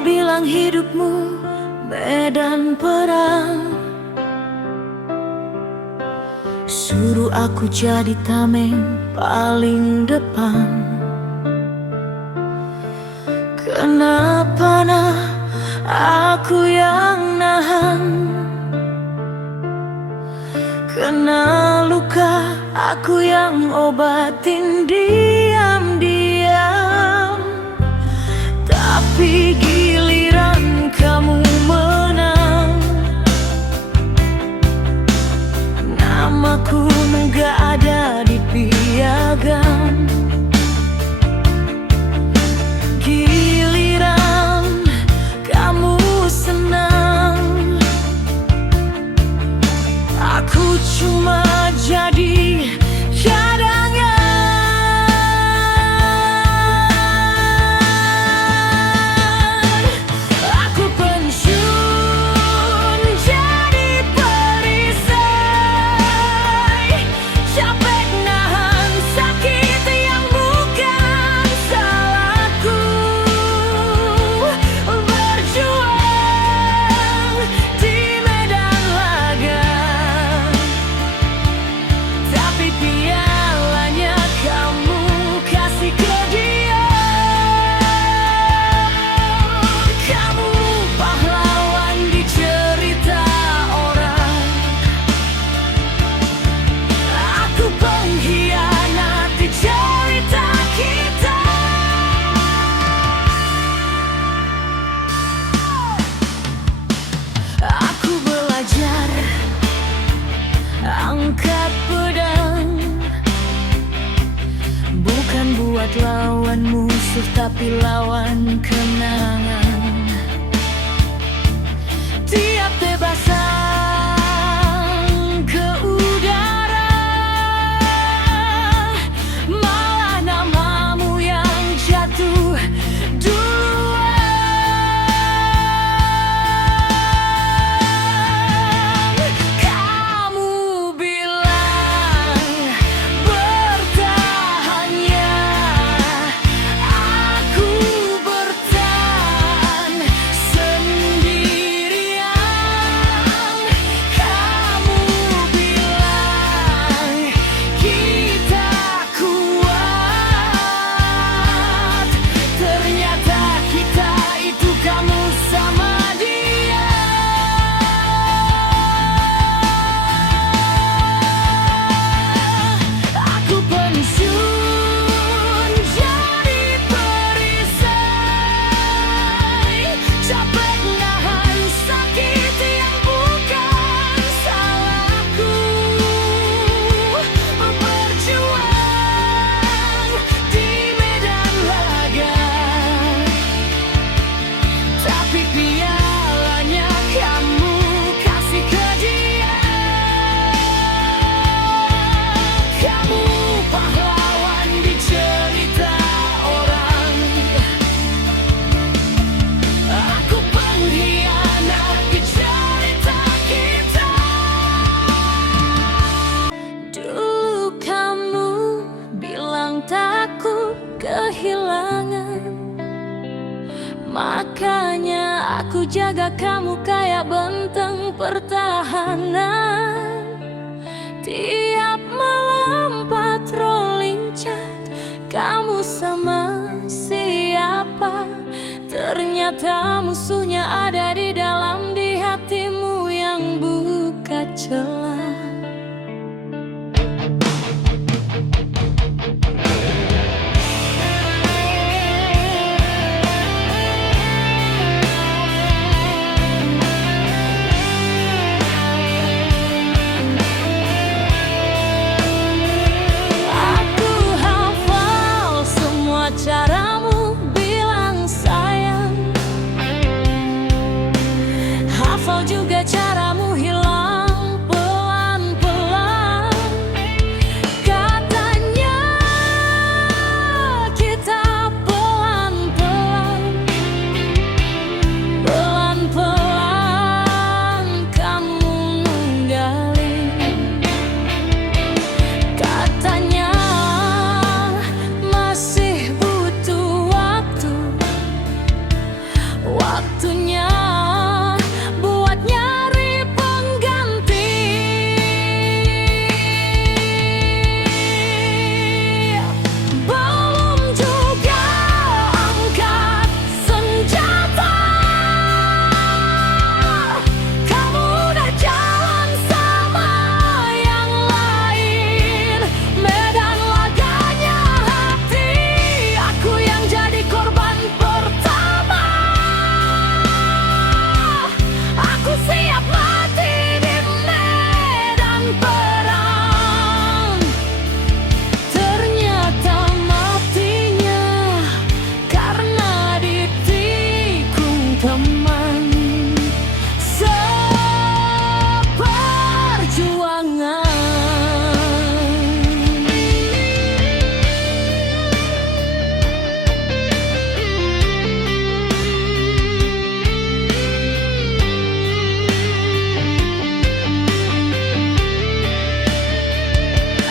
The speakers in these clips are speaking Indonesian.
Kau bilang hidupmu medan perang, suruh aku jadi tameng paling depan. Kenapa aku yang nahan? Kena luka aku yang obatin diam-diam. Tapi giliran kamu menang, namaku nggak ada di piagam. Giliran kamu senang, aku cuma jadi cadangan. Aku pensiun jadi perisai, capek nahan sakit yang bukan salahku. Berjuang di medan laga, tapi pialanya kamu kasih ke dia. Kamu pahlawan di cerita orang, aku pengkhianat di cerita kita. Aku belajar angkat pedang, bukan buat lawan musuh tapi lawan kenangan. Tiap tebasan ke udara, malah namamu yang jatuh duluan. Kamu bilang bertahannya, aku bertahan sendirian. Kamu bilang kita kuat, ternyata kita itu kamu sama dia. Aku pensiun jadi perisai, capek nahan sakit yang bukan salahku. Berjuang di medan laga, tapi pialanya kamu kasih ke dia. Kamu pahlawan di cerita orang, aku pengkhianat di cerita kita. Dulu kamu bilang takut kehilangan, makanya aku jaga kamu kayak benteng pertahanan. Tiap malam patrolling chat, kamu sama siapa? Ternyata musuhnya ada di dalam di hatimu yang buka celah. Aku hafal semua caramu bilang sayang, hafal juga caramu hilang pelan teman seperjuangan.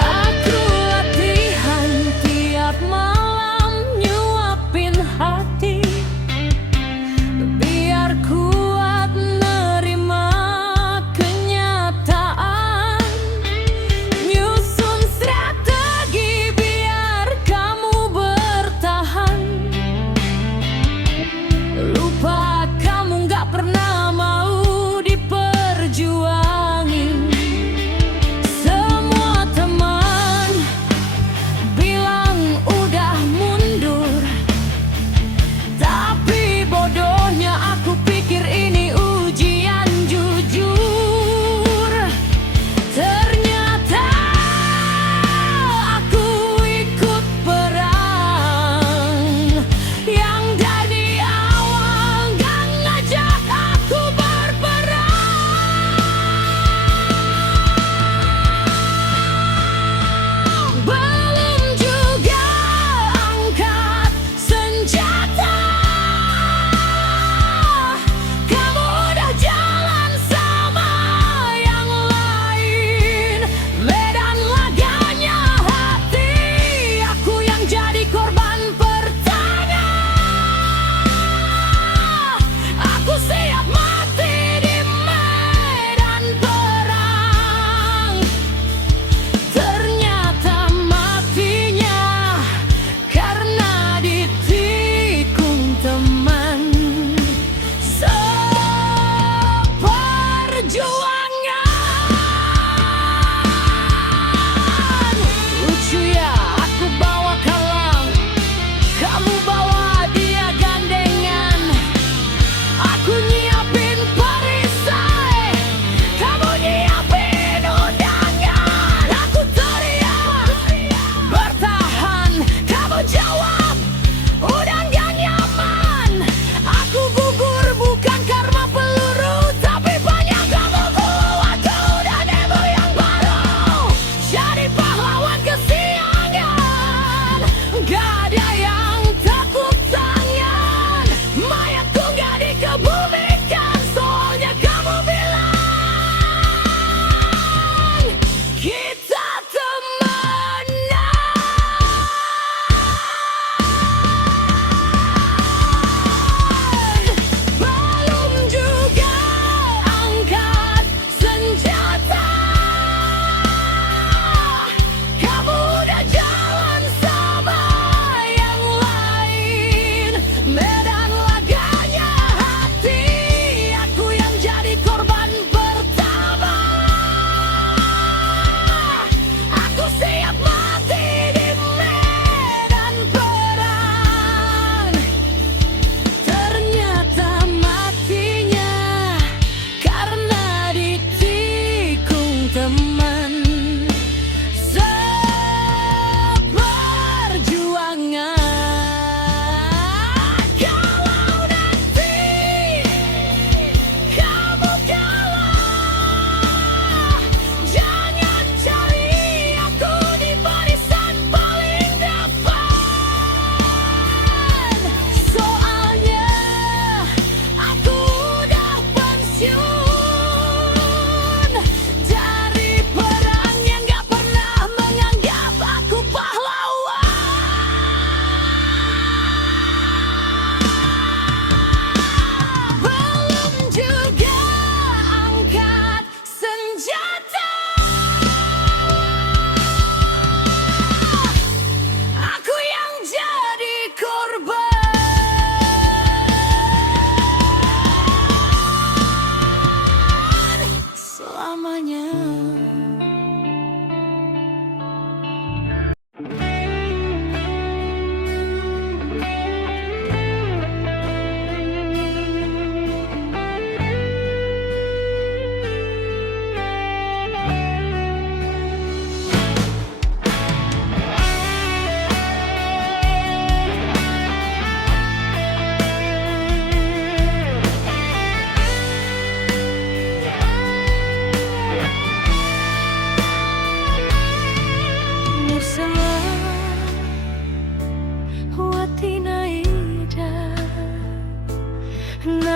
Aku latihan tiap malam nyuapin hati,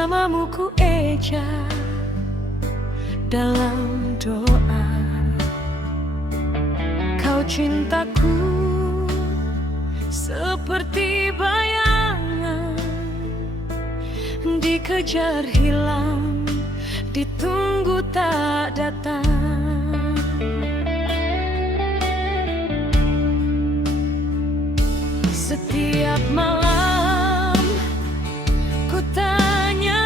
Namamu ku eja dalam doa. Kau cintaku seperti bayangan, dikejar hilang, ditunggu tak datang. Setiap malam ku ternyanyi,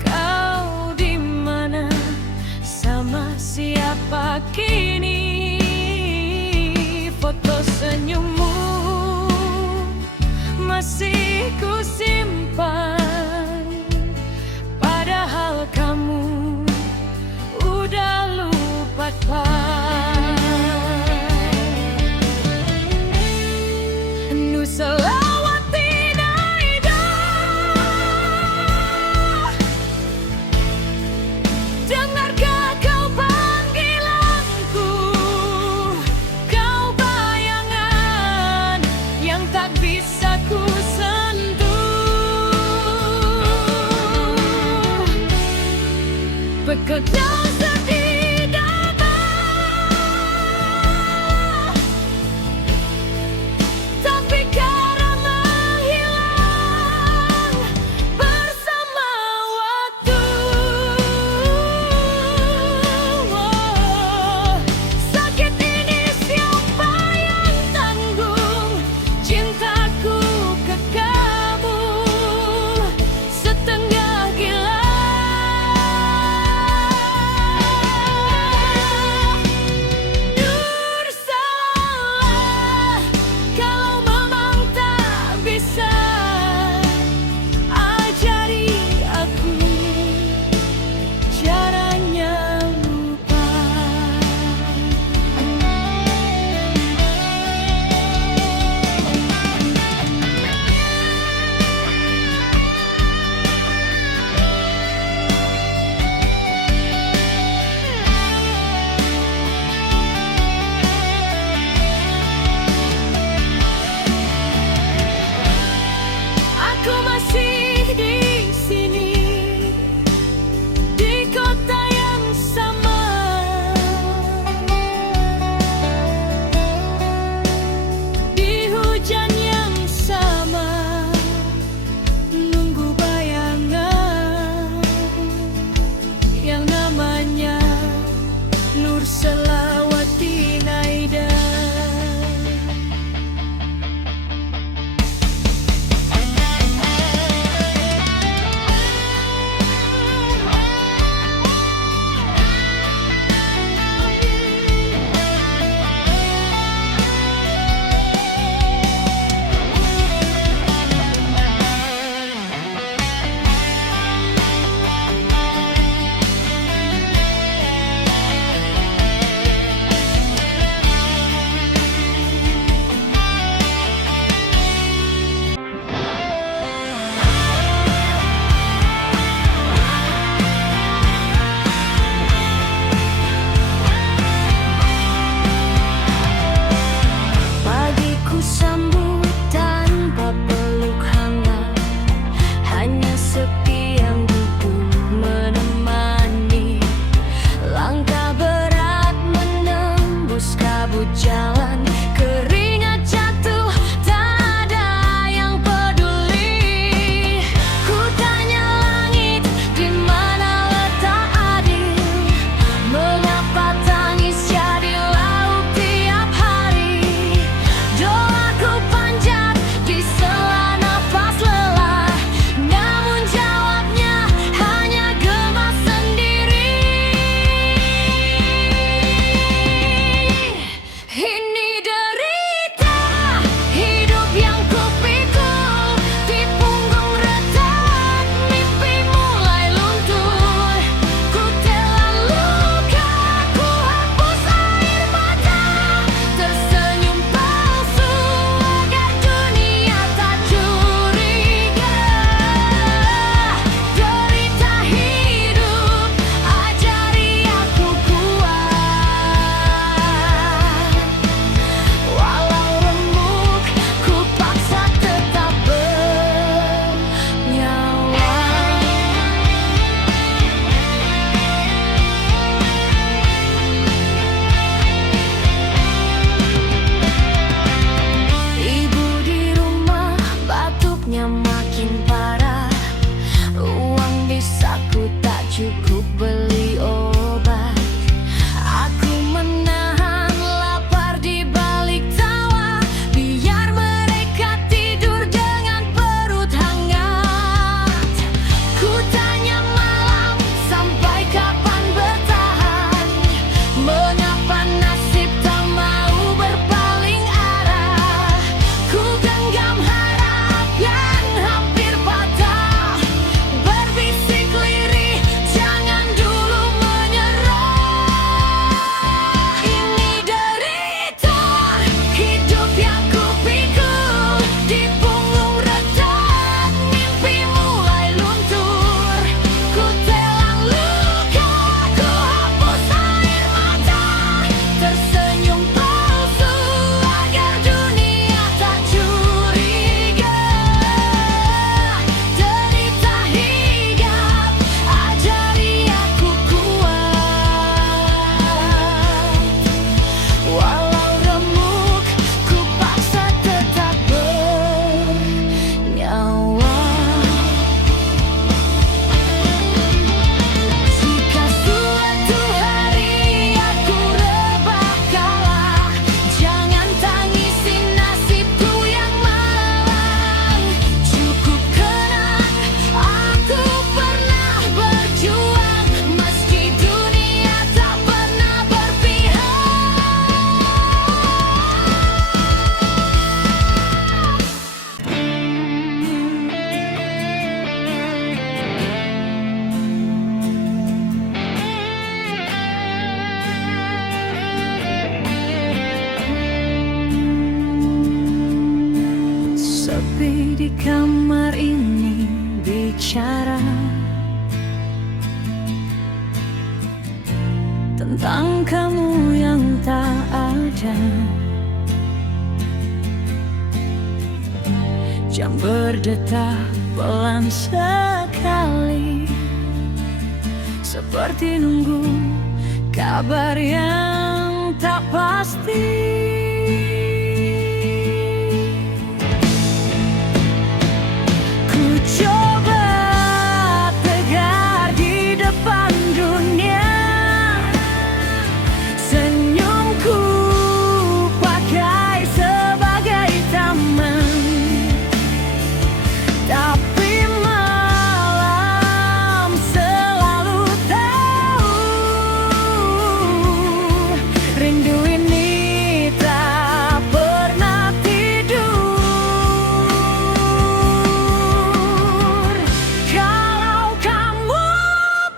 kau di mana, sama siapa kini. Foto senyummu masih ku simpan, padahal kamu udah lupakan. Nusalawati Naida, dengarkah kau panggilanku? Kau bayangan yang tak bisa ku sentuh. Begadang sedih dada, tapi karena menghilang bersama waktu. Sakit ini siapa yang tanggung? Cintaku ke kamu setengah gila. sepi di kamar ini bicara tentang kamu yang tak ada. Jam berdetak pelan sekali, seperti nunggu kabar yang tak pasti. Ku coba tegar di depan dunia, senyumku pakai sebagai taman, tapi malam selalu tahu rindu ini tak pernah tidur. Kalau kamu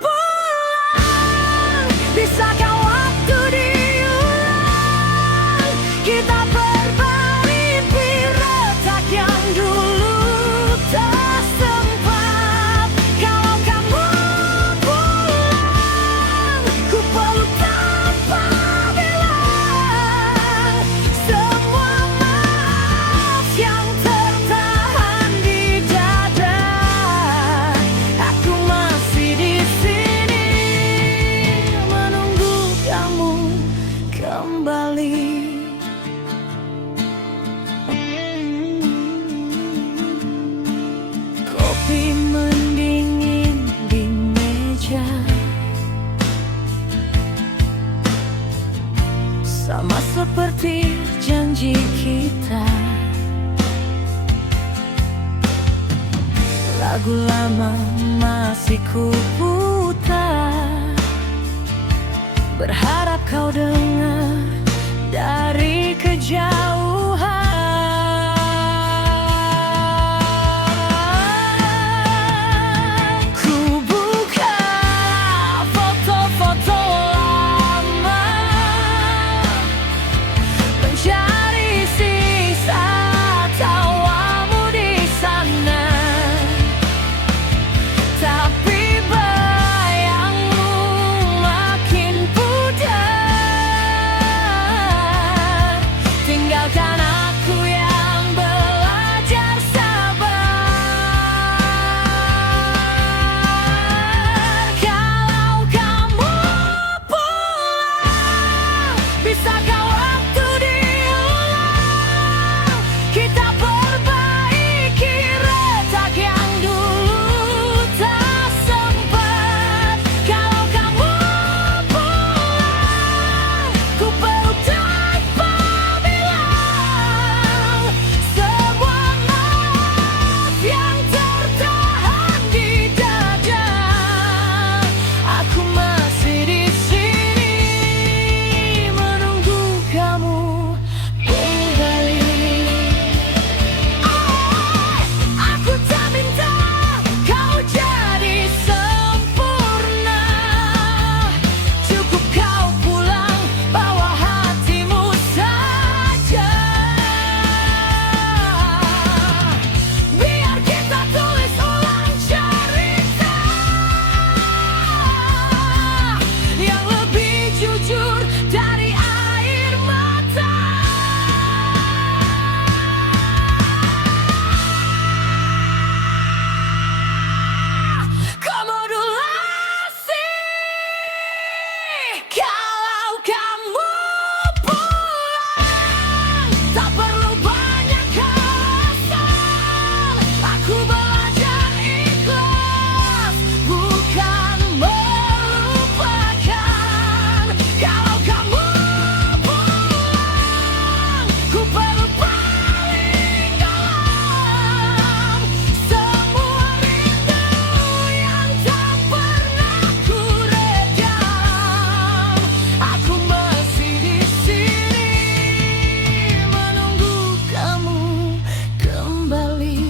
pulang, bisakah waktu diulang? Kita bermimpi retak yang dulu tak sempat. Kalau kamu pulang, ku peluk tanpa bilang semua maaf yang tertahan di dada. Aku masih di sini menunggu kamu kembali. Kopi mendingin di meja, sama seperti janji kita. Lagu lama masih ku putar, berharap kau dengar dari kejauhan. Ku buka foto-foto lama, mencari sisa tawamu di sana, tapi bayangmu makin pudar. Tinggalkan aku yang belajar sabar. Kalau kamu pulang, bisakah waktu diulang? Kita perbaiki retak yang dulu tak sempat. Kalau kamu pulang, ku peluk tanpa bilang semua maaf yang tertahan di dada. Aku masih di sini menunggu kamu kembali. Aku tak minta kau jadi sempurna, cukup kau pulang bawa hatimu saja. Biar kita tulis ulang cerita yang lebih jujur dari air mata. Komodulasi. Kalau kamu pulang, tak perlu banyak alasan. Aku belajar ikhlas, bukan melupakan. Kalau kamu pulang, ku peluk paling dalam semua rindu yang tak pernah ku redam. Aku masih di sini menunggu kamu kembali.